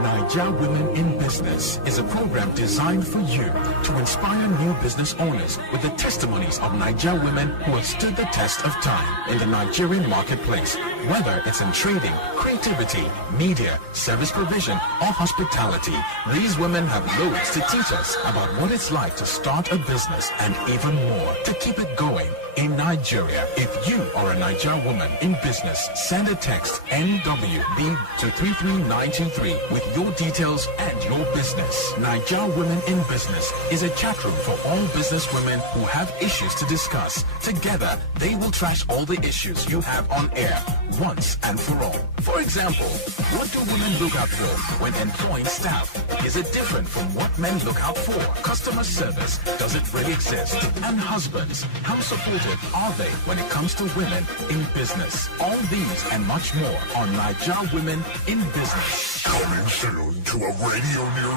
Naija Women in Business is a program designed for you to inspire new business owners with the testimonies of Naija women who have stood the test of time in the Nigerian marketplace. Whether it's in trading, creativity, media, service provision, or hospitality, these women have loads to teach us about what it's like to start a business and even more to keep it going in Nigeria. If you are a Naija woman in business, send a text NWB to 33923 with your details and your business. Naija Women in Business is a chat room for all business women who have issues to discuss. Together, they will trash all the issues you have on air once and for all. For example, what do women look out for when employing staff? Is it different from what men look out for? Customer service, does it really exist? And husbands, how supportive are they when it comes to women in business? All these and much more on Naija Women in Business. Coming soon to a radio near you.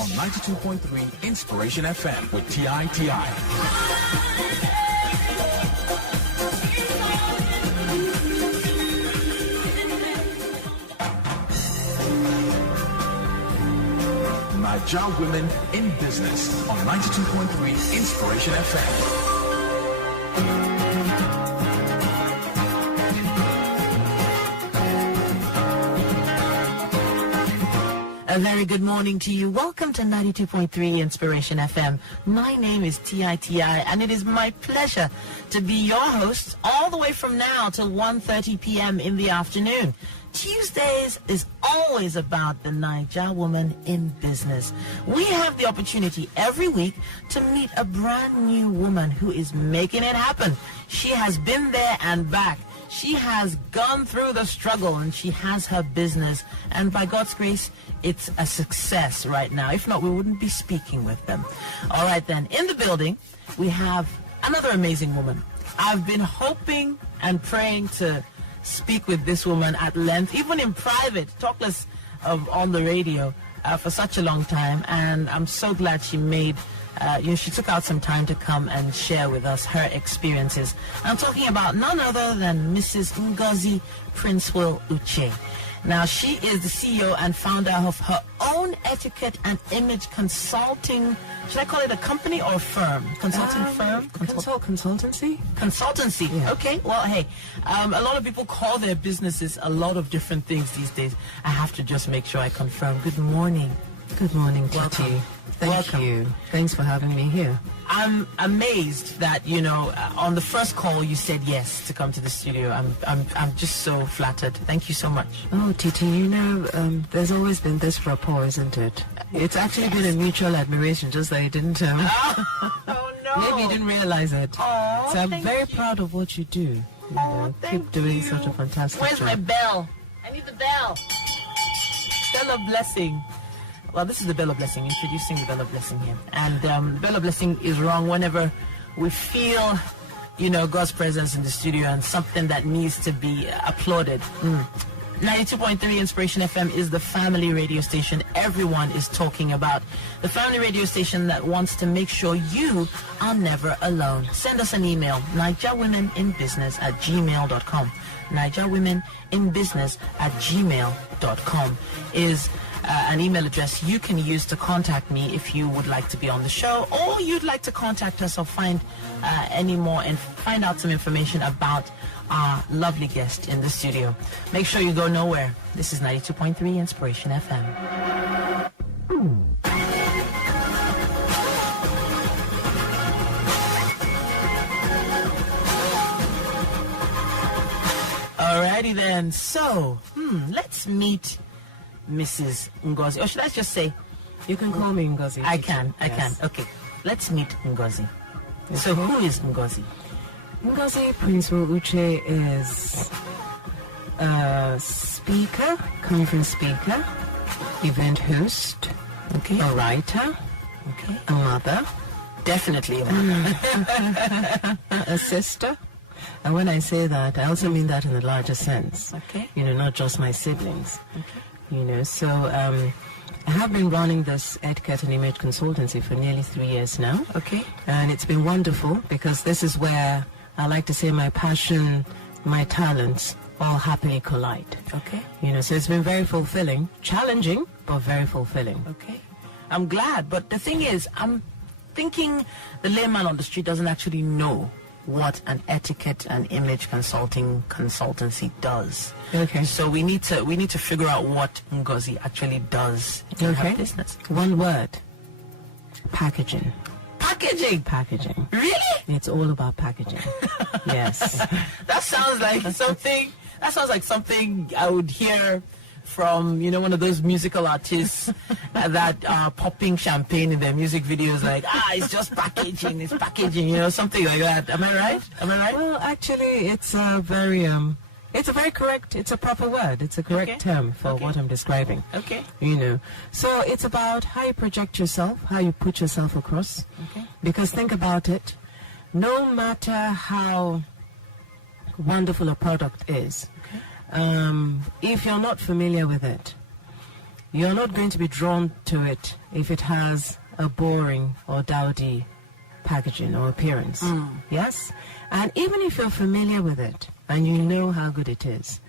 On 92.3 Inspiration FM with TITI. Naija Women in Business on 92.3 Inspiration FM. A very good morning to you. Welcome to 92.3 Inspiration FM. My name is TITI, and it is my pleasure to be your host all the way from now till 1:30 p.m. in the afternoon. Tuesdays is always about the Naija woman in business. We have the opportunity every week to meet a brand new woman who is making it happen. She has been there and back. She has gone through the struggle and she has her business. And by God's grace, it's a success right now. If not, we wouldn't be speaking with them. All right, then. In the building, we have another amazing woman. I've been hoping and praying to speak with this woman at length, even in private, talk less of on the radio, for such a long time. And I'm so glad she made she took out some time to come and share with us her experiences. I'm talking about none other than Mrs. Ngozi Princewill Utchay. Now, she is the CEO and founder of her own etiquette and image consulting. Should I call it a company or a firm? Consulting firm? Consultancy? Consultancy. Yeah. Okay. Well, hey, a lot of people call their businesses a lot of different things these days. I have to just make sure I confirm. Good morning. Good morning, Titi. Welcome. Thank you. Thanks for having me here. I'm amazed that, on the first call you said yes to come to the studio. I'm just so flattered. Thank you so much. Oh, Titi, there's always been this rapport, isn't it? It's actually been a mutual admiration, just that you didn't oh, no. Maybe you didn't realize it. Oh, so I'm very proud of what you do. Keep doing such a fantastic Where's job. my bell? I need the bell. Bell of blessing. Well, this is the Bell of Blessing, introducing the Bell of Blessing here. And the Bell of Blessing is rung whenever we feel, God's presence in the studio and something that needs to be applauded. 92.3 Inspiration FM is the family radio station everyone is talking about. The family radio station that wants to make sure you are never alone. Send us an email, NigeriaWomenInBusiness@gmail.com. NigeriaWomenInBusiness@gmail.com is an email address you can use to contact me if you would like to be on the show, or you'd like to contact us or find find out some information about our lovely guest in the studio. Make sure you go nowhere. This is 92.3 Inspiration FM. Alrighty then. So, let's meet Mrs. Ngozi. Or should I just say? You can call me Ngozi. I can. Okay. Let's meet Ngozi. Okay. So who is Ngozi? Ngozi Princewill Utchay is a speaker, conference speaker, event host, okay, a writer, okay, a mother. Definitely a mother. A sister. And when I say that, I also mean that in a larger sense. Okay. Not just my siblings. Okay. So I have been running this etiquette and image consultancy for nearly 3 years now. Okay. And it's been wonderful because this is where I like to say my passion, my talents all happily collide. Okay. So it's been very fulfilling, challenging, but very fulfilling. Okay. I'm glad, but the thing is, I'm thinking the layman on the street doesn't actually know what an etiquette and image consultancy does. Okay. So we need to figure out what Ngozi actually does in her business. One word. Packaging. Packaging. Really? It's all about packaging. Yes. That sounds like something I would hear from, one of those musical artists that are popping champagne in their music videos, like, it's just packaging, it's packaging, something like that. Am I right? Well, actually, it's a very correct, it's a proper word. It's a correct term for what I'm describing. Okay. So it's about how you project yourself, how you put yourself across. Okay. Because think about it, no matter how wonderful a product is, if you're not familiar with it, you're not going to be drawn to it if it has a boring or dowdy packaging or appearance. Yes? And even if you're familiar with it and you know how good it is,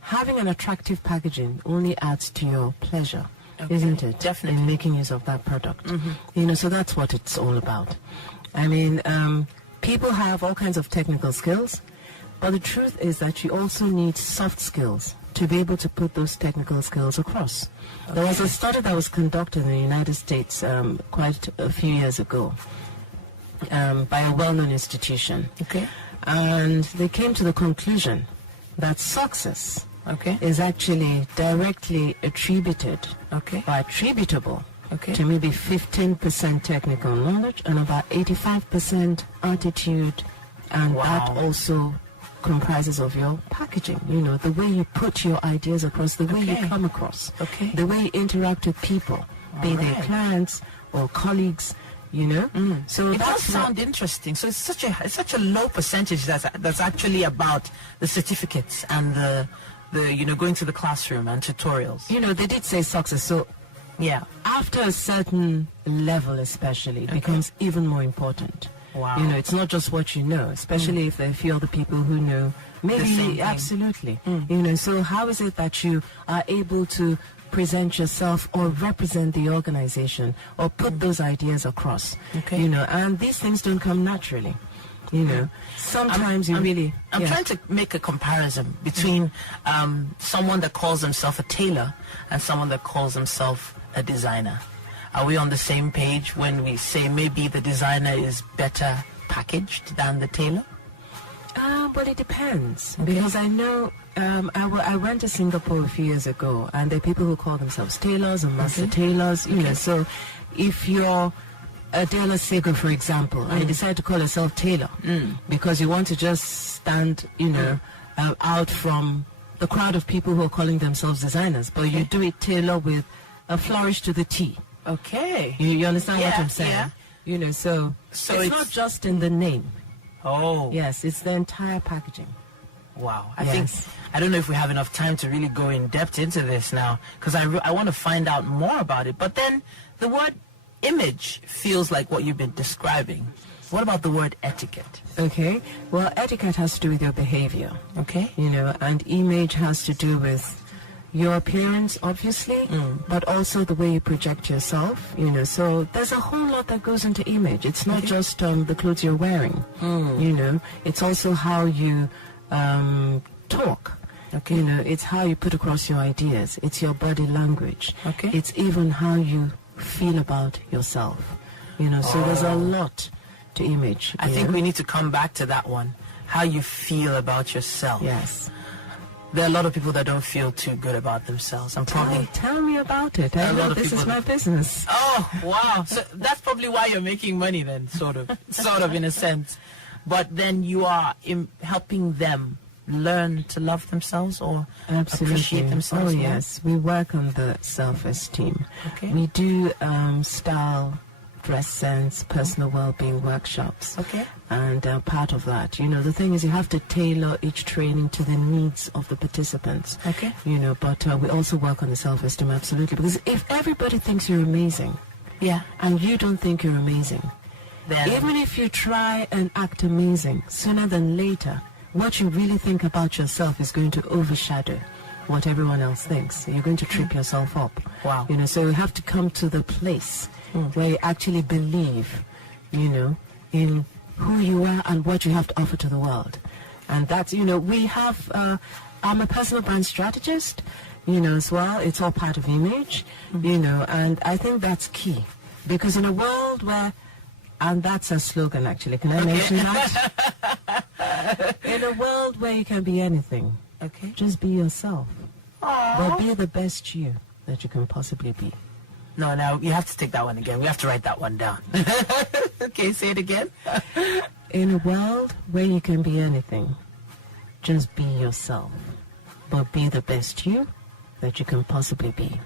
having an attractive packaging only adds to your pleasure, isn't it? Definitely. In making use of that product. So that's what it's all about. I mean, people have all kinds of technical skills, but the truth is that you also need soft skills to be able to put those technical skills across. There was a study that was conducted in the United States quite a few years ago by a well-known institution. Okay. And they came to the conclusion that success is actually directly attributed or attributable to maybe 15% technical knowledge and about 85% attitude, and that also comprises of your packaging, the way you put your ideas across, the way you come across, the way you interact with people, be they clients or colleagues, So it does sound interesting. So it's such a low percentage that's actually about the certificates and the going to the classroom and tutorials. They did say success, so after a certain level especially, it becomes even more important. Wow. It's not just what you know, especially if there are a few other people who know. Maybe, absolutely. So how is it that you are able to present yourself or represent the organization or put those ideas across? And these things don't come naturally. Sometimes I'm trying to make a comparison between someone that calls himself a tailor and someone that calls himself a designer. Are we on the same page when we say maybe the designer is better packaged than the tailor? But it depends. Because I know I went to Singapore a few years ago, and there are people who call themselves tailors and master tailors. So if you're a Dela Sego, for example, and you decide to call yourself tailor because you want to just stand, out from the crowd of people who are calling themselves designers, but you do it tailor with a flourish to the T. Okay. You understand what I'm saying? Yeah. So it's not just in the name. Oh. Yes, it's the entire packaging. Wow. I don't know if we have enough time to really go in depth into this now, because I want to find out more about it. But then the word image feels like what you've been describing. What about the word etiquette? Okay. Well, etiquette has to do with your behavior. Okay. And image has to do with your appearance, obviously, but also the way you project yourself, So there's a whole lot that goes into image. It's not just the clothes you're wearing, It's also how you talk. Okay. It's how you put across your ideas. It's your body language. Okay. It's even how you feel about yourself. So there's a lot to image. I think we need to come back to that one. How you feel about yourself. Yes. There are a lot of people that don't feel too good about themselves. I'm probably tell me about it. I know this is my business. Oh, wow. So that's probably why you're making money then, sort of in a sense. But then you are helping them learn to love themselves or appreciate themselves. Oh, yes. We work on the self-esteem. Okay. We do style, dress sense, personal well-being workshops. Okay. And part of that, the thing is you have to tailor each training to the needs of the participants. Okay. But we also work on the self-esteem, absolutely. Because if everybody thinks you're amazing, and you don't think you're amazing, then even if you try and act amazing, sooner than later, what you really think about yourself is going to overshadow what everyone else thinks. You're going to trip yourself up. Wow. You know, so you have to come to the place where you actually believe, you know, in who you are and what you have to offer to the world. And that's, you know, we have, I'm a personal brand strategist, you know, as well. It's all part of image, you know, and I think that's key. Because in a world where, and that's a slogan actually, can I mention that? In a world where you can be anything, just be yourself. But be the best you that you can possibly be. No, now you have to take that one again. We have to write that one down. Okay, say it again. In a world where you can be anything, just be yourself. But be the best you that you can possibly be.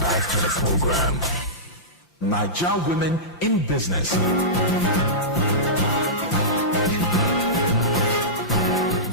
Back to the program. Niger Women in Business.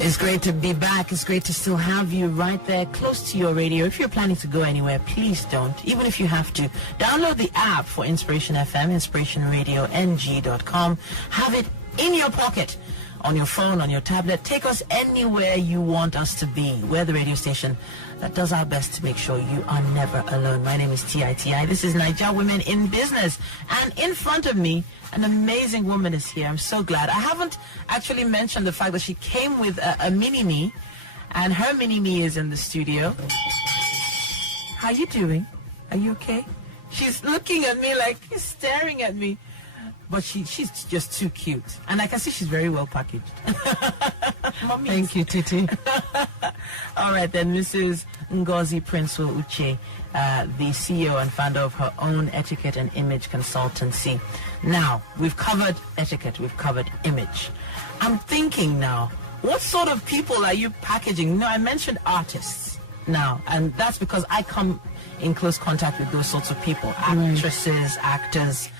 It's great to be back. It's great to still have you right there close to your radio. If you're planning to go anywhere, please don't. Even if you have to, download the app for Inspiration FM, inspirationradiong.com. Have it in your pocket, on your phone, on your tablet. Take us anywhere you want us to be. We're the radio station that does our best to make sure you are never alone. My name is TITI. This is Niger Women in Business. And in front of me, an amazing woman is here. I'm so glad. I haven't actually mentioned the fact that she came with a mini-me, and her mini-me is in the studio. How you doing? Are you okay? She's looking at me like she's staring at me. But she's just too cute. And I can see she's very well packaged. Thank you, Titi. All right, then, Mrs. Ngozi Princewill Utchay, the CEO and founder of her own etiquette and image consultancy. Now, we've covered etiquette, we've covered image. I'm thinking now, what sort of people are you packaging? You know, I mentioned artists now, and that's because I come in close contact with those sorts of people. Actresses, actors,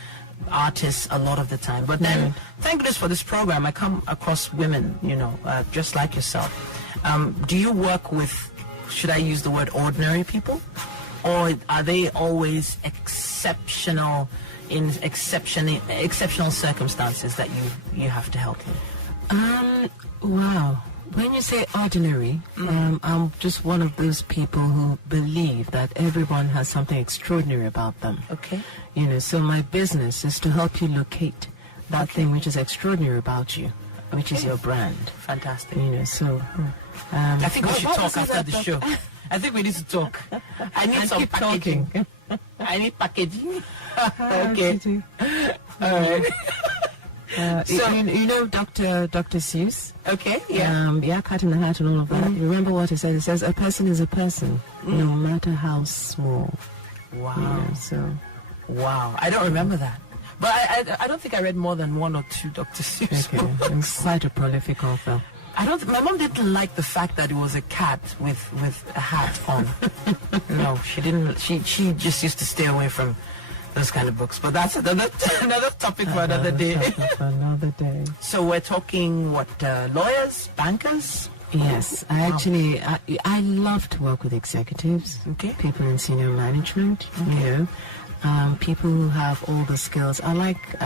artists a lot of the time. But then, thank goodness for this program, I come across women, you know, just like yourself. Do you work with, should I use the word ordinary people? Or are they always exceptional in exceptional circumstances that you have to help with? Wow. When you say ordinary, I'm just one of those people who believe that everyone has something extraordinary about them. Okay. You know, so my business is to help you locate that thing which is extraordinary about you, which is your brand. Fantastic. You know, so I think we should talk after the show. I think we need to talk. I need some packaging. I need packaging. Okay. All right. So you know Dr. Seuss? Okay, yeah. Yeah, Cat in the Hat and all of that. You remember what he said? He says, a person is a person, no matter how small. Wow. You know, so. Wow. I don't remember that. But I don't think I read more than one or two Dr. Seuss Okay. books. He's quite a prolific author. My mom didn't like the fact that it was a cat with a hat on. No, she didn't. She just used to stay away from those kind of books. But that's another topic for another day. Another day. So we're talking what, lawyers, bankers? Yes, I love to work with executives, people in senior management, you know, people who have all the skills. I like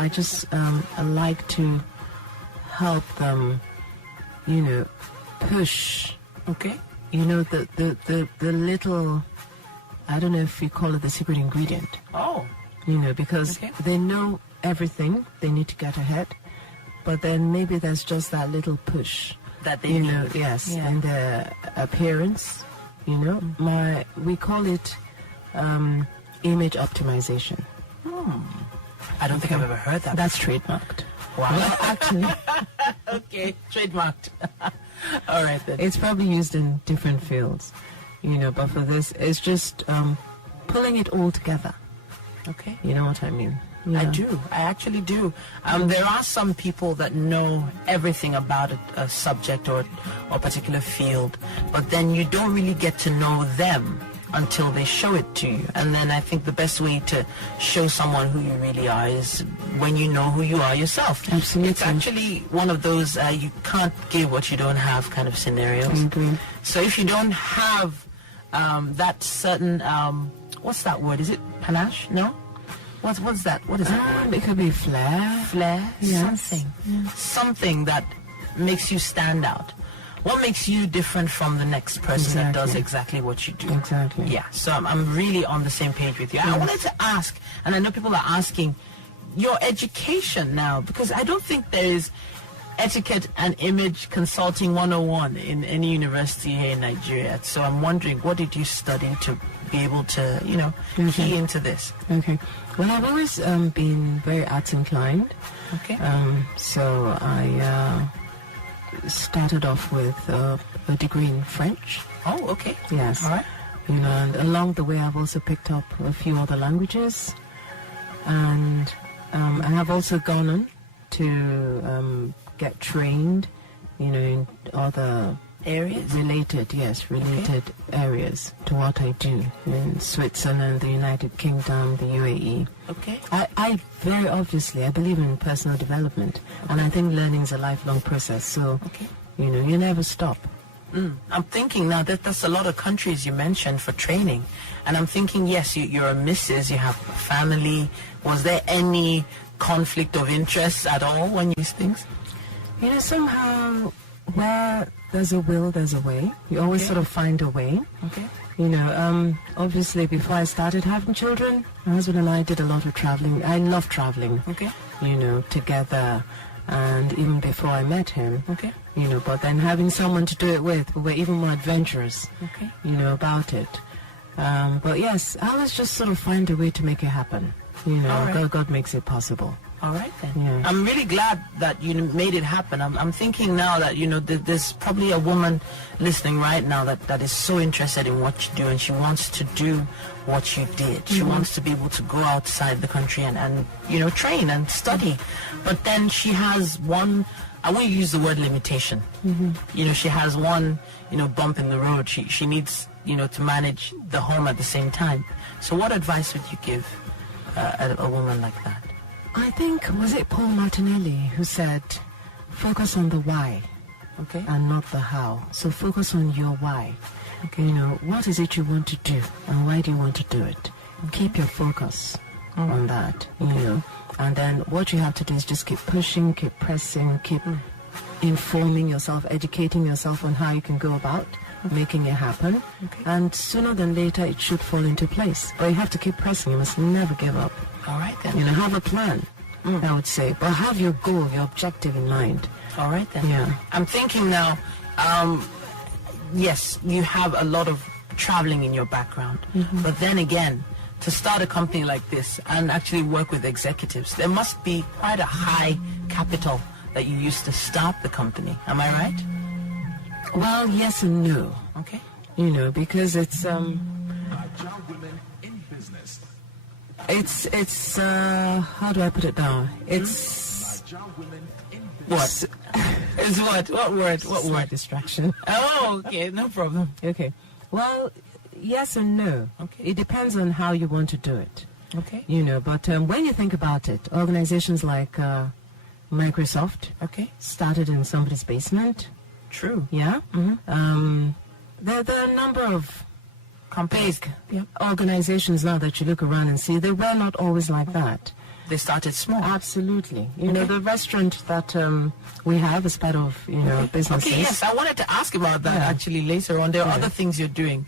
to help them, you know, push. Okay. You know, the little, I don't know if you call it the secret ingredient. Oh. You know, because they know everything, they need to get ahead, but then maybe there's just that little push that they need. Know, yes, and their appearance, you know, we call it image optimization. I don't think I've ever heard that. That's trademarked. Wow. Well, actually. Okay, trademarked. All right then. It's probably used in different fields, you know, but for this, it's just pulling it all together. Okay. You know what I mean? Yeah. I do. I actually do. There are some people that know everything about a subject or a particular field, but then you don't really get to know them until they show it to you. And then I think the best way to show someone who you really are is when you know who you are yourself. Absolutely. It's actually one of those you can't give what you don't have kind of scenarios. Mm-hmm. So if you don't have that certain, what's that word? Is it panache? No? What's that? What is that word? It could be flair. Flair? Yes. Something. Something that makes you stand out. What makes you different from the next person that does exactly what you do? Exactly. Yeah, so I'm really on the same page with you. I wanted to ask, and I know people are asking, your education now, because I don't think there is etiquette and image consulting 101 in any university here in Nigeria. So I'm wondering, what did you study to be able to, key into this? Okay. Well, I've always been very arts inclined. Okay. So I started off with a degree in French. Oh, okay. Yes. All right. And along the way, I've also picked up a few other languages, and I have also gone on to get trained, in other Areas? related areas to what I do in Switzerland, the United Kingdom, the UAE. Okay. I very obviously, I believe in personal development, and I think learning is a lifelong process. So, you never stop. I'm thinking now that that's a lot of countries you mentioned for training. And I'm thinking, yes, you're a missus, you have a family. Was there any conflict of interest at all when you these things? Somehow, where there's a will, there's a way. You always sort of find a way. Okay. Obviously, before I started having children, my husband and I did a lot of traveling. I love traveling. Okay. Together. And even before I met him. Okay. But then having someone to do it with, we were even more adventurous. Okay. About it. But yes, I always just sort of find a way to make it happen. All right. God makes it possible. All right then. Yeah. I'm really glad that you made it happen. I'm thinking now that there's probably a woman listening right now that is so interested in what you do, and she wants to do what you did. She wants to be able to go outside the country and train and study. But then she has one, I won't use the word limitation. She has one bump in the road. She needs to manage the home at the same time. So what advice would you give a woman like that? I think, was it Paul Martinelli who said, focus on the why, Okay. and not the how. So focus on your why. Okay. What is it you want to do, and why do you want to do it? Keep your focus on that, And then what you have to do is just keep pushing, keep pressing, keep informing yourself, educating yourself on how you can go about making it happen. Okay. And sooner than later, it should fall into place. But you have to keep pressing. You must never give up. All right then. Have a plan, I would say. But have your goal, your objective in mind. All right then. Yeah. I'm thinking now, yes, you have a lot of traveling in your background. But then again, to start a company like this and actually work with executives, there must be quite a high capital that you used to start the company. Am I right? Well, yes and no. Okay. Because it's Nigerian women in business. it's how do I put it down? It's Nigerian women in What? business. It's what? What word? What slight word? distraction. Oh, okay, no problem. Okay. Well, yes and no. Okay. It depends on how you want to do it. Okay. But when you think about it, organizations like Microsoft Okay. started in somebody's basement. True. Yeah. There are a number of Companies. big organizations now that you look around and see. They were not always like that. They started small. Absolutely. Okay. The restaurant that we have as part of, businesses. Okay, yes, I wanted to ask about that actually later on. There are other things you're doing.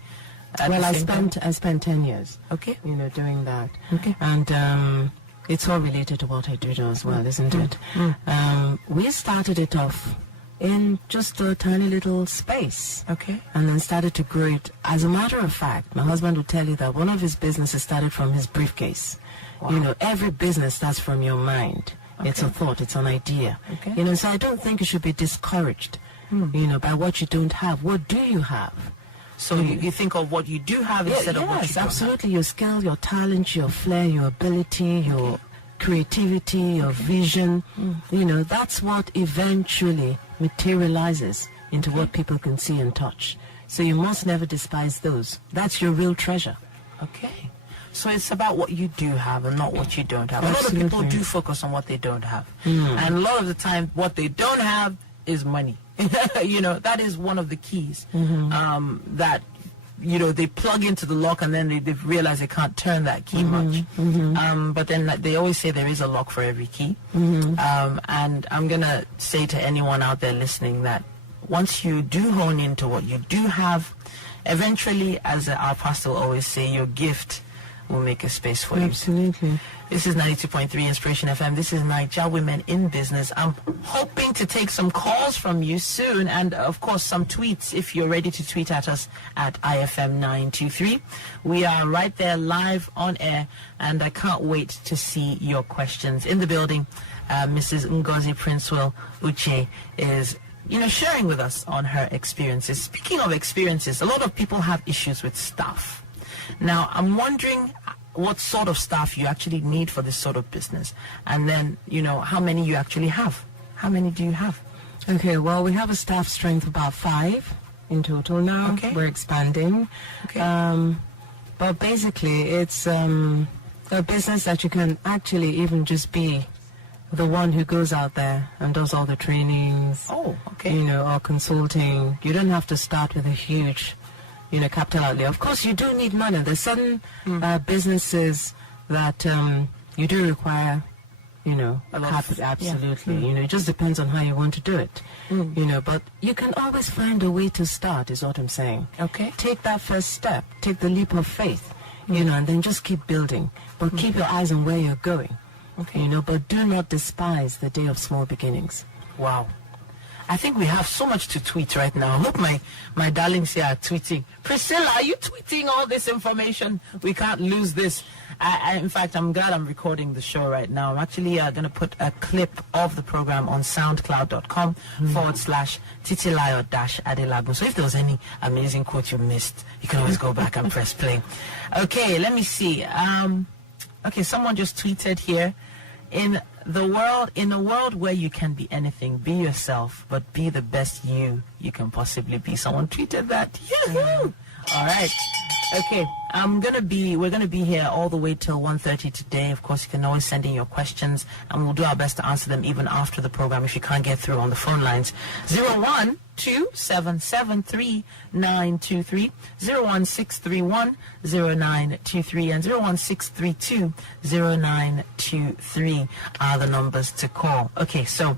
at Well, the I same time. spent 10 years, Okay. doing that. Okay. And it's all related to what I do now as well, isn't it? We started it off in just a tiny little space. Okay. And then started to grow it. As a matter of fact, my husband would tell you that one of his businesses started from his briefcase. Wow. Every business starts from your mind. It's a thought, it's an idea. Okay. So I don't think you should be discouraged, by what you don't have. What do you have? So you think of what you do have instead of what you Yes, don't absolutely. Your skill, your talent, your flair, your ability, your creativity, your vision. That's what eventually materializes into what people can see and touch. So you must never despise those. That's your real treasure. have. Okay. So it's about what you do have and not what you don't have. A lot of people Absolutely. do focus on what they don't have. And a lot of the time, what they don't have is money. That is one of the keys that they plug into the lock and then they realize they can't turn that key much. But then they always say there is a lock for every key. And I'm going to say to anyone out there listening that once you do hone into what you do have, eventually, as our pastor will always say, your gift will make a space for you. Absolutely. This is 92.3 Inspiration FM. This is Niger Women in Business. I'm hoping to take some calls from you soon and, of course, some tweets if you're ready to tweet at us at IFM923. We are right there live on air, and I can't wait to see your questions. In the building, Mrs. Ngozi Princewill Utchay is sharing with us on her experiences. Speaking of experiences, a lot of people have issues with staff. Now, I'm wondering what sort of staff you actually need for this sort of business. And then, how many you actually have. How many do you have? Okay, well, we have a staff strength of about 5 in total now. Okay. We're expanding. Okay. But basically, it's a business that you can actually even just be the one who goes out there and does all the trainings. Oh, okay. Or consulting. You don't have to start with a huge capital outlay. Of course, you do need money. There's certain businesses that you do require, capital. Absolutely. Yeah. It just depends on how you want to do it. But you can always find a way to start, is what I'm saying. Okay. Take that first step. Take the leap of faith, and then just keep building. But keep your eyes on where you're going. Okay. But do not despise the day of small beginnings. Wow. I think we have so much to tweet right now. I hope my darlings here are tweeting. Priscilla, are you tweeting all this information? We can't lose this. In fact, I'm glad I'm recording the show right now. I'm actually going to put a clip of the program on soundcloud.com/titilayo-adelabu. So if there was any amazing quote you missed, you can always go back and press play. Okay, let me see. Okay, someone just tweeted here. In a world where you can be anything, be yourself, but be the best you can possibly be. Someone tweeted that. Yahoo! All right. Okay. We're gonna be here all the way till 1:30 today. Of course, you can always send in your questions, and we'll do our best to answer them even after the program if you can't get through on the phone lines. 012773923, 016310923, and 016320923 are the numbers to call. Okay, so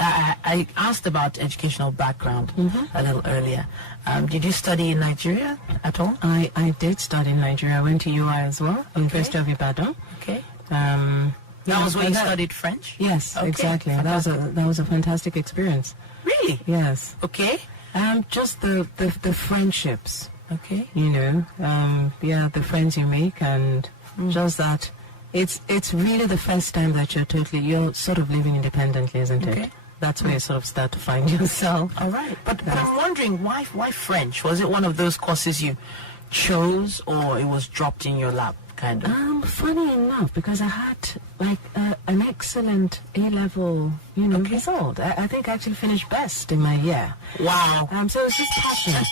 I asked about educational background a little earlier. Did you study in Nigeria at all? I did study in Nigeria. I went to UI as well, University of Ibadan. Okay. That was where you studied French? Yes, Okay, exactly. That was a fantastic experience. Really? Yes. Okay. Just the friendships. Okay. The friends you make, and just that. It's really the first time that you're sort of living independently, isn't it? That's where you sort of start to find yourself. All right. But I'm wondering, why French? Was it one of those courses you chose, or it was dropped in your lap, kind of? Funny enough, because I had an excellent A-level, result. I think I actually finished best in my year. Wow. So it's just passion.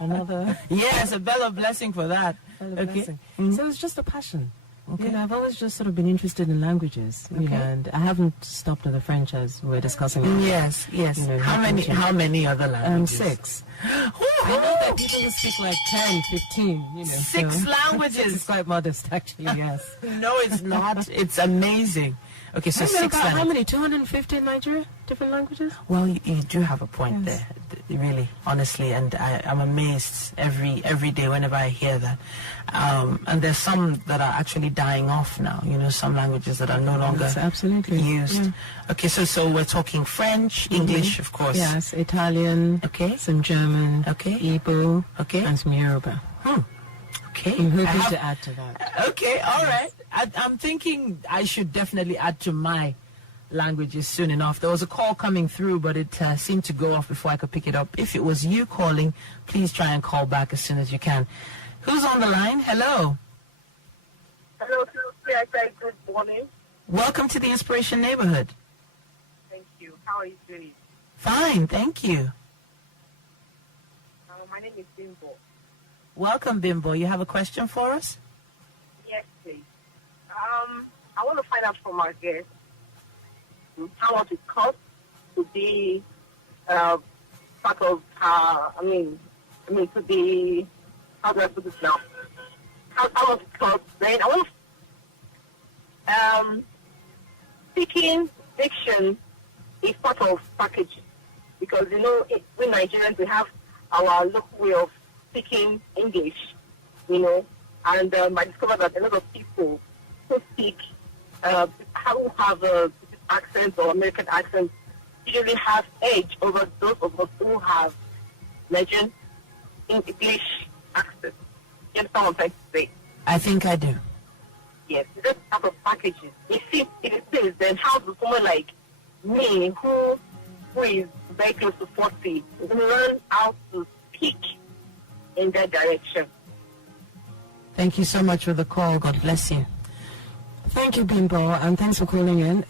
Another. Yes, a bella blessing for that. Okay. So it's just a passion. Okay. I've always just sort of been interested in languages, and I haven't stopped with the French as we're discussing. Yes. How many other languages? 6. I know that people who speak like 10, 15, 6 languages. It's quite modest, actually, yes. No, it's not. It's amazing. Okay, so 6 languages. How many? 250 in Nigeria? Different languages? Well, you do have a point there, really, honestly, and I'm amazed every day whenever I hear that. And there's some that are actually dying off now, some languages that are no longer absolutely used. Yeah. Okay, so we're talking French, English, of course. Yes, Italian, some German, Igbo, and some Yoruba. Okay. I'm hoping to add to that. Okay, all right. I'm thinking I should definitely add to my languages soon enough. There was a call coming through, but it seemed to go off before I could pick it up. If it was you calling, please try and call back as soon as you can. Who's on the line? Hello. Hello, good morning. Welcome to the Inspiration Neighborhood. Thank you. How are you doing? Fine, thank you. My name is Bimbo. Welcome, Bimbo. You have a question for us? Yes, please. I want to find out from our guest how much it costs to be part of to the, how do I put this now? How was it called? Then I want speaking diction is part of packaging, because we Nigerians, we have our local way of speaking English, and I discovered that a lot of people who speak, who have a accent or American accent, usually have edge over those of us who have Nigerian English accent. You understand what I'm trying to say? I think I do. Yes, it's just part of packaging. If it is, then how does someone like me, who is very close to 40, learn how to speak in that direction? Thank you so much for the call. God bless you. Thank you, Bimbo, and thanks for calling in.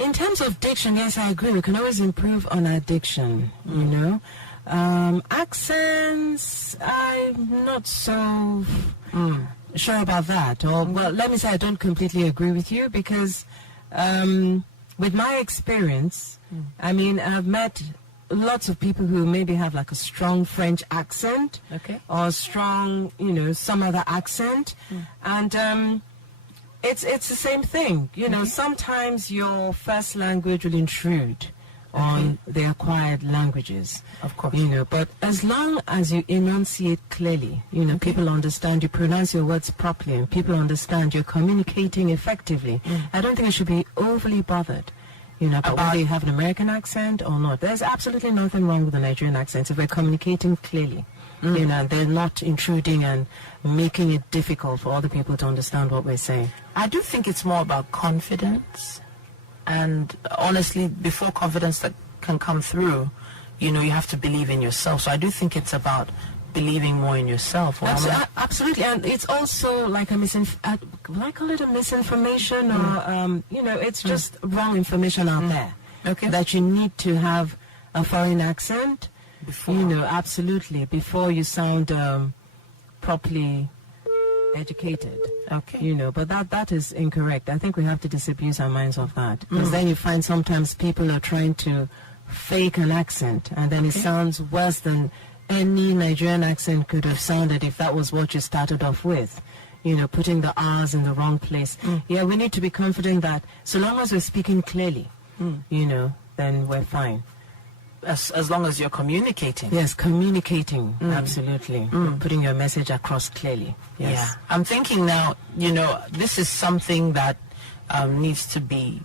In terms of diction, yes, I agree. We can always improve on our diction, Accents, I'm not so sure about that. Or, well, let me say I don't completely agree with you, because with my experience, I've met lots of people who maybe have like a strong French accent, or strong, some other accent, and it's the same thing. Sometimes your first language will intrude on the acquired languages, of course. But as long as you enunciate clearly, people understand, you pronounce your words properly, and people understand you're communicating effectively. I don't think you should be overly bothered, about whether you have an American accent or not. There's absolutely nothing wrong with the Nigerian accent if we're communicating clearly. They're not intruding and making it difficult for other people to understand what we're saying. I do think it's more about confidence. And honestly, before confidence that can come through, you have to believe in yourself. So I do think it's about believing more in yourself. Absolutely. And it's also like I call it a misinformation, or, it's just wrong information out there. That you need to have a foreign accent, before. Absolutely, before you sound properly educated. But that is incorrect. I think we have to disabuse our minds of that, because then you find sometimes people are trying to fake an accent, and then it sounds worse than any Nigerian accent could have sounded if that was what you started off with, putting the R's in the wrong place. Yeah, we need to be confident that so long as we're speaking clearly, then we're fine. As long as you're communicating. Yes, communicating, absolutely. Putting your message across clearly. Yes. Yeah. I'm thinking now, this is something that needs to be,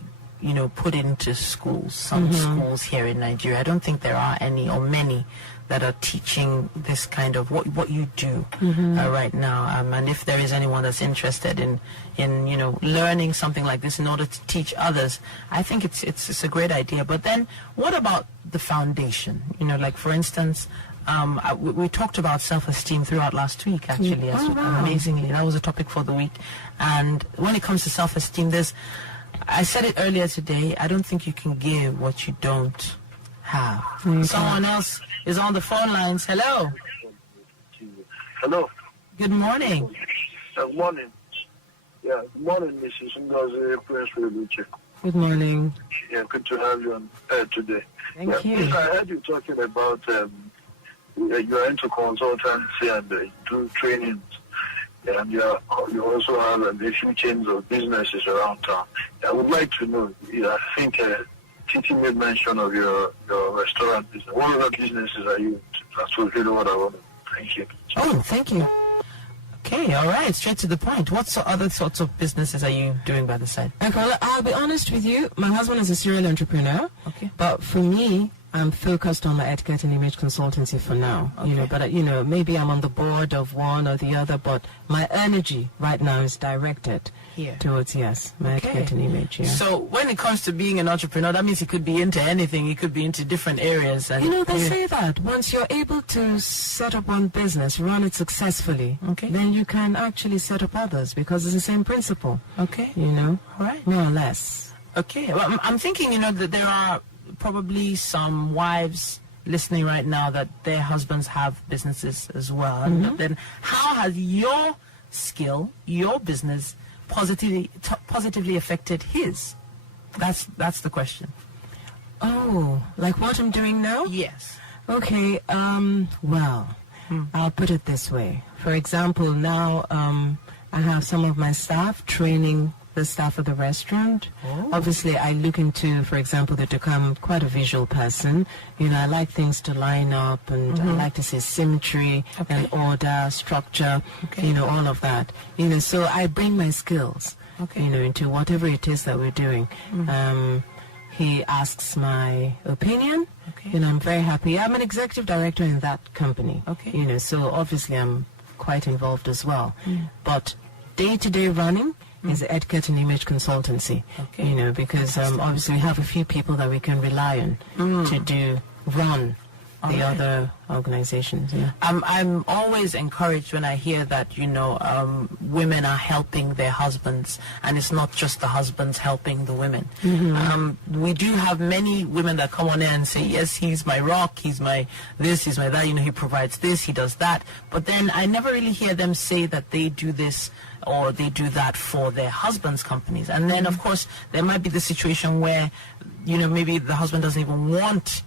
put into schools, some schools here in Nigeria. I don't think there are any or many that are teaching this kind of what you do right now. And if there is anyone that's interested in learning something like this in order to teach others, I think it's a great idea. But then what about the foundation? Like, for instance, we talked about self-esteem throughout last week, actually. Amazingly, that was a topic for the week. And when it comes to self-esteem, I said it earlier today, I don't think you can give what you don't have. Someone else is on the phone lines. Hello. Hello. Good morning. Good morning. Yeah, good morning, Mrs. Ngozi Princewill Utchay. Good morning. Yeah, good to have you on air today. Thank you. I heard you talking about you're into consultancy and do trainings, and you also have a few chains of businesses around town. I would like to know, I think Titi made mention of your restaurant business. What other businesses are you into? That's really what I want to know. Thank you. Oh, thank you. Okay, all right, straight to the point. What other sorts of businesses are you doing by the side? Okay, well, I'll be honest with you. My husband is a serial entrepreneur. Okay. But for me, I'm focused on my etiquette and image consultancy for now. Okay. But maybe I'm on the board of one or the other, but my energy right now is directed here towards, my etiquette and image. Yeah. So when it comes to being an entrepreneur, that means you could be into anything. You could be into different areas. And they say that once you're able to set up one business, run it successfully, then you can actually set up others, because it's the same principle. Okay. All right. More or less. Okay. Well, I'm thinking, that there are probably some wives listening right now that their husbands have businesses as well. And then how has your skill, your business, positively affected his? That's the question. Oh, like what I'm doing now? Yes. Okay, well, I'll put it this way. For example, now I have some of my staff training the staff of the restaurant. Obviously, I look into, for example, that I'm quite a visual person. I like things to line up, and I like to see symmetry and order, structure, all of that. So I bring my skills, into whatever it is that we're doing. He asks my opinion. I'm very happy. I'm an executive director in that company. So obviously I'm quite involved as well. But day-to-day running is etiquette and image consultancy. Because obviously we have a few people that we can rely on to run the other organizations. I'm always encouraged when I hear that women are helping their husbands, and it's not just the husbands helping the women. We do have many women that come on in and say, yes, he's my rock, he's my this, he's my that, he provides this, he does that, but then I never really hear them say that they do this or they do that for their husbands' companies. And then of course there might be the situation where maybe the husband doesn't even want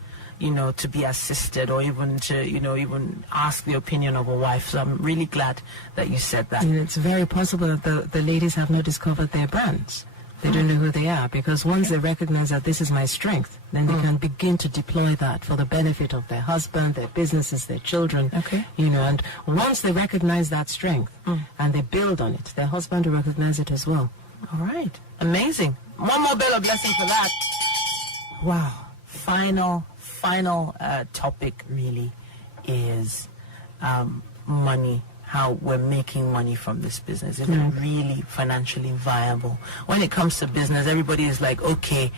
to be assisted, or even to, even ask the opinion of a wife. So I'm really glad that you said that. And it's very possible that the ladies have not discovered their brands. They don't know who they are, because once they recognize that this is my strength, then they can begin to deploy that for the benefit of their husband, their businesses, their children. And once they recognize that strength and they build on it, their husband will recognize it as well. All right. Amazing. One more bell of blessing for that. Wow. Final topic really is money, how we're making money from this business. Is it really financially viable? When it comes to business, everybody is like, okay,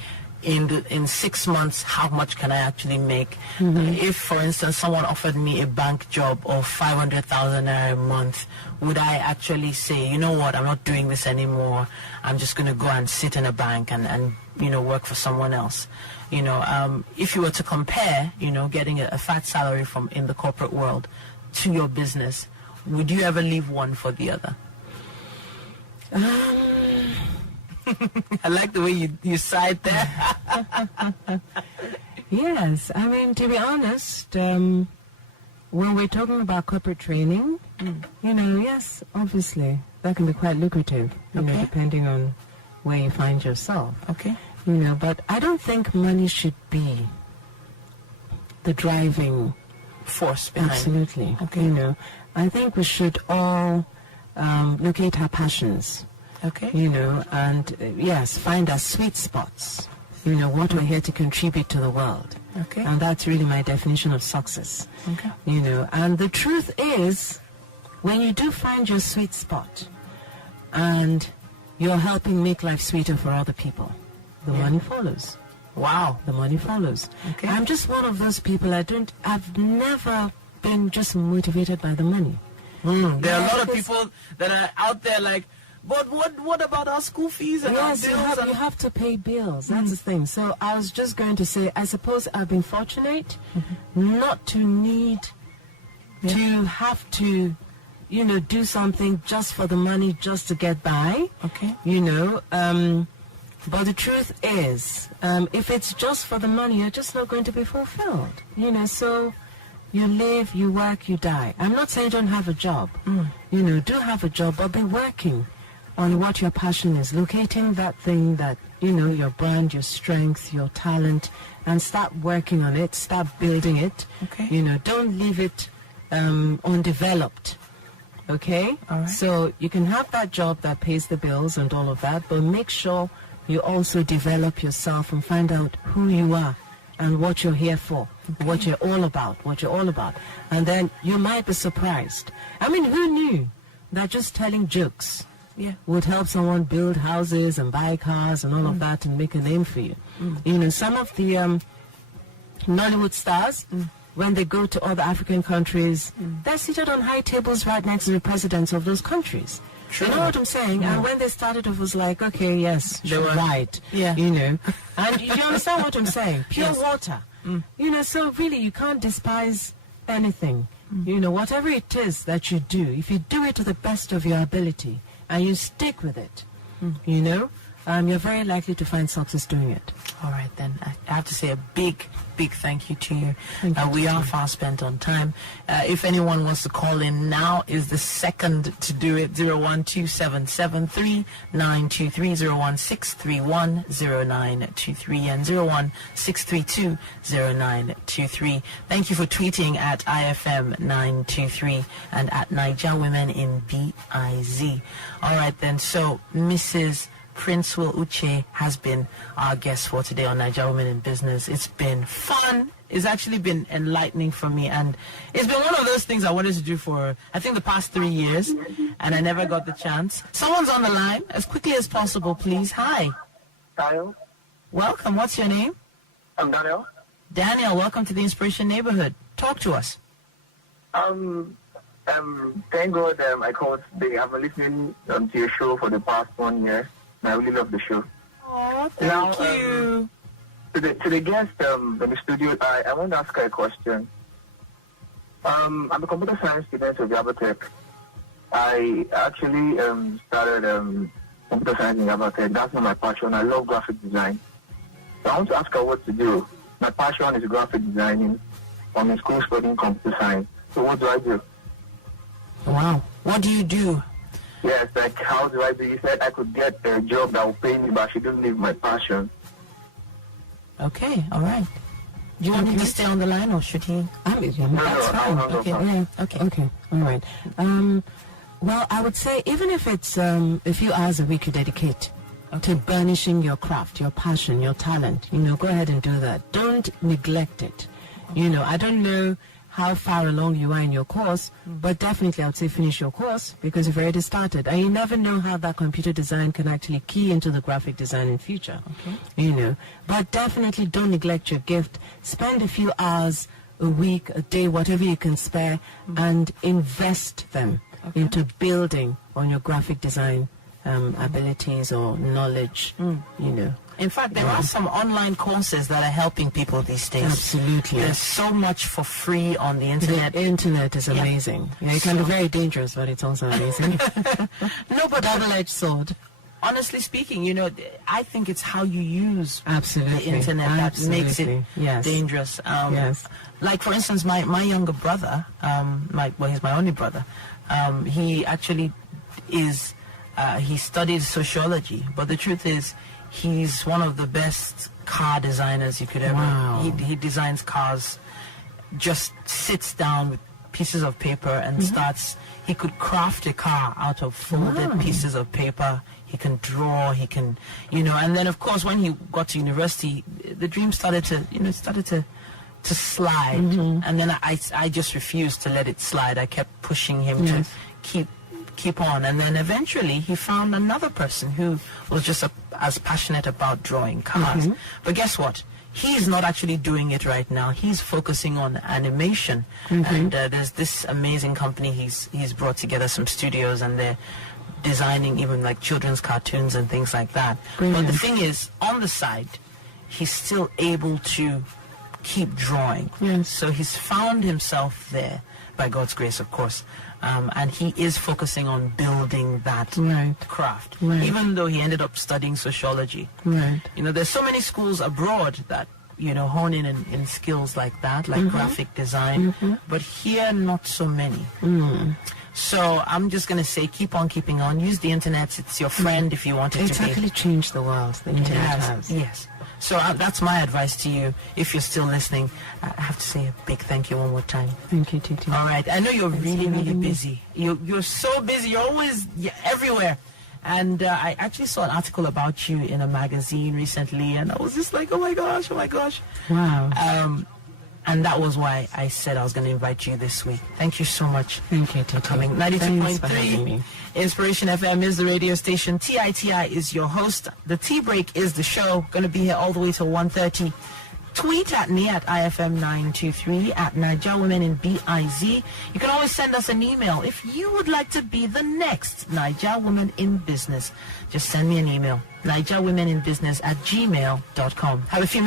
in 6 months, how much can I actually make? If, for instance, someone offered me a bank job of 500,000 naira a month, would I actually say, you know what, I'm not doing this anymore, I'm just going to go and sit in a bank and work for someone else? If you were to compare, getting a fat salary from in the corporate world to your business, would you ever leave one for the other? I like the way you sighed there. Yes, I mean, to be honest, when we're talking about corporate training, yes, obviously, that can be quite lucrative, depending on where you find yourself. But I don't think money should be the driving force behind. Absolutely. I think we should all locate our passions. And yes, find our sweet spots. What we're here to contribute to the world. And that's really my definition of success. And the truth is, when you do find your sweet spot and you're helping make life sweeter for other people, the money follows. Wow. The money follows. I'm just one of those people, I've never been just motivated by the money. There are a lot of people that are out there like, but what about our school fees and our bills? You have to pay bills. That's the thing. So I was just going to say, I suppose I've been fortunate not to need to have to, do something just for the money, just to get by. But the truth is, if it's just for the money, you're just not going to be fulfilled. So you live, you work, you die. I'm not saying don't have a job. Do have a job, but be working on what your passion is. Locating that thing that, your brand, your strength, your talent, and start working on it, start building it. Don't leave it undeveloped. All right. So you can have that job that pays the bills and all of that, but make sure you also develop yourself and find out who you are and what you're here for, what you're all about. And then you might be surprised. I mean, who knew that just telling jokes would help someone build houses and buy cars and all of that and make a name for you? Some of the Nollywood stars, when they go to other African countries, they're seated on high tables right next to the presidents of those countries. You know what I'm saying? And when they started, it was like, okay, yes, you're right. And you understand what I'm saying? Pure water. So really you can't despise anything. Whatever it is that you do, if you do it to the best of your ability and you stick with it, you're very likely to find success doing it. All right, then. I have to say a big thank you to you. Thank you, We are fast spent on time. If anyone wants to call in, now is the second to do it. 012773 923 01631 0923 and 01632 0923. Thank you for tweeting at IFM 923 and at Niger Women in BIZ. All right, then. So, Mrs. Princewill Utchay has been our guest for today on Niger Women in Business. It's been fun. It's actually been enlightening for me, and it's been one of those things I wanted to do for, I think, the past 3 years, and I never got the chance. Someone's on the line. As quickly as possible, please. Hi. Daniel. Welcome. What's your name? I'm Daniel. Daniel, welcome to the Inspiration Neighborhood. Talk to us. Thank God I called today. I've been listening to your show for the past 1 year. I really love the show. Oh, thank you. To the guest in the studio, I want to ask her a question. I'm a computer science student of Yabatech. I actually started computer science in Yabatech. That's not my passion. I love graphic design. So I want to ask her what to do. My passion is graphic designing. I'm in school studying computer science. So what do I do? Wow. What do you do? Yes, like how do I do? You said I could get a job that will pay me, but I shouldn't leave my passion. Okay, all right. Do you want him to stay on the line, or should he? That's fine. Okay, Yeah. Okay. All right. Well, I would say even if it's a few hours a week you dedicate to burnishing your craft, your passion, your talent, go ahead and do that. Don't neglect it. I don't know how far along you are in your course, but definitely I would say finish your course because you've already started. And you never know how that computer design can actually key into the graphic design in future. Okay. But definitely don't neglect your gift. Spend a few hours a week, a day, whatever you can spare, and invest them into building on your graphic design abilities or knowledge, In fact, there are some online courses that are helping people these days. Absolutely. There's so much for free on the internet. The internet is amazing. It can be very dangerous, but it's also amazing. No, but double-edged sword. Honestly speaking, I think it's how you use Absolutely. the internet that makes it dangerous. Yes. Like, for instance, my younger brother, he's my only brother, he actually is, he studied sociology, but the truth is, he's one of the best car designers you could ever. Wow. He designs cars, just sits down with pieces of paper and starts. He could craft a car out of folded pieces of paper. He can draw. He can, and then of course when he got to university, the dream started to slide. And then I just refused to let it slide. I kept pushing him to keep on, and then eventually he found another person who was just as passionate about drawing cars. But guess what? He's not actually doing it right now. He's focusing on animation, and there's this amazing company he's brought together some studios, and they're designing even like children's cartoons and things like that. But the thing is, on the side, he's still able to keep drawing. So he's found himself there, by God's grace, of course. And he is focusing on building that craft, even though he ended up studying sociology. There's so many schools abroad that, hone in skills like that, like graphic design, but here, not so many. So I'm just going to say, keep on keeping on. Use the internet. It's your friend if you want it to be. It's actually changed the world. The internet has. Yes. So that's my advice to you. If you're still listening, I have to say a big thank you one more time. Thank you, Titi. All right. I know you're really busy. You're so busy. You're always everywhere. And I actually saw an article about you in a magazine recently, and I was just like, oh my gosh. Wow. And that was why I said I was going to invite you this week. Thank you so much. Thank you, for coming. 92.3 Inspiration FM is the radio station. TITI is your host. The Tea Break is the show. Going to be here all the way till 1:30. Tweet at me at IFM923 at Niger Women in BIZ. You can always send us an email if you would like to be the next Niger Woman in Business. Just send me an email. NigerWomeninBusiness@gmail.com. Have a few minutes.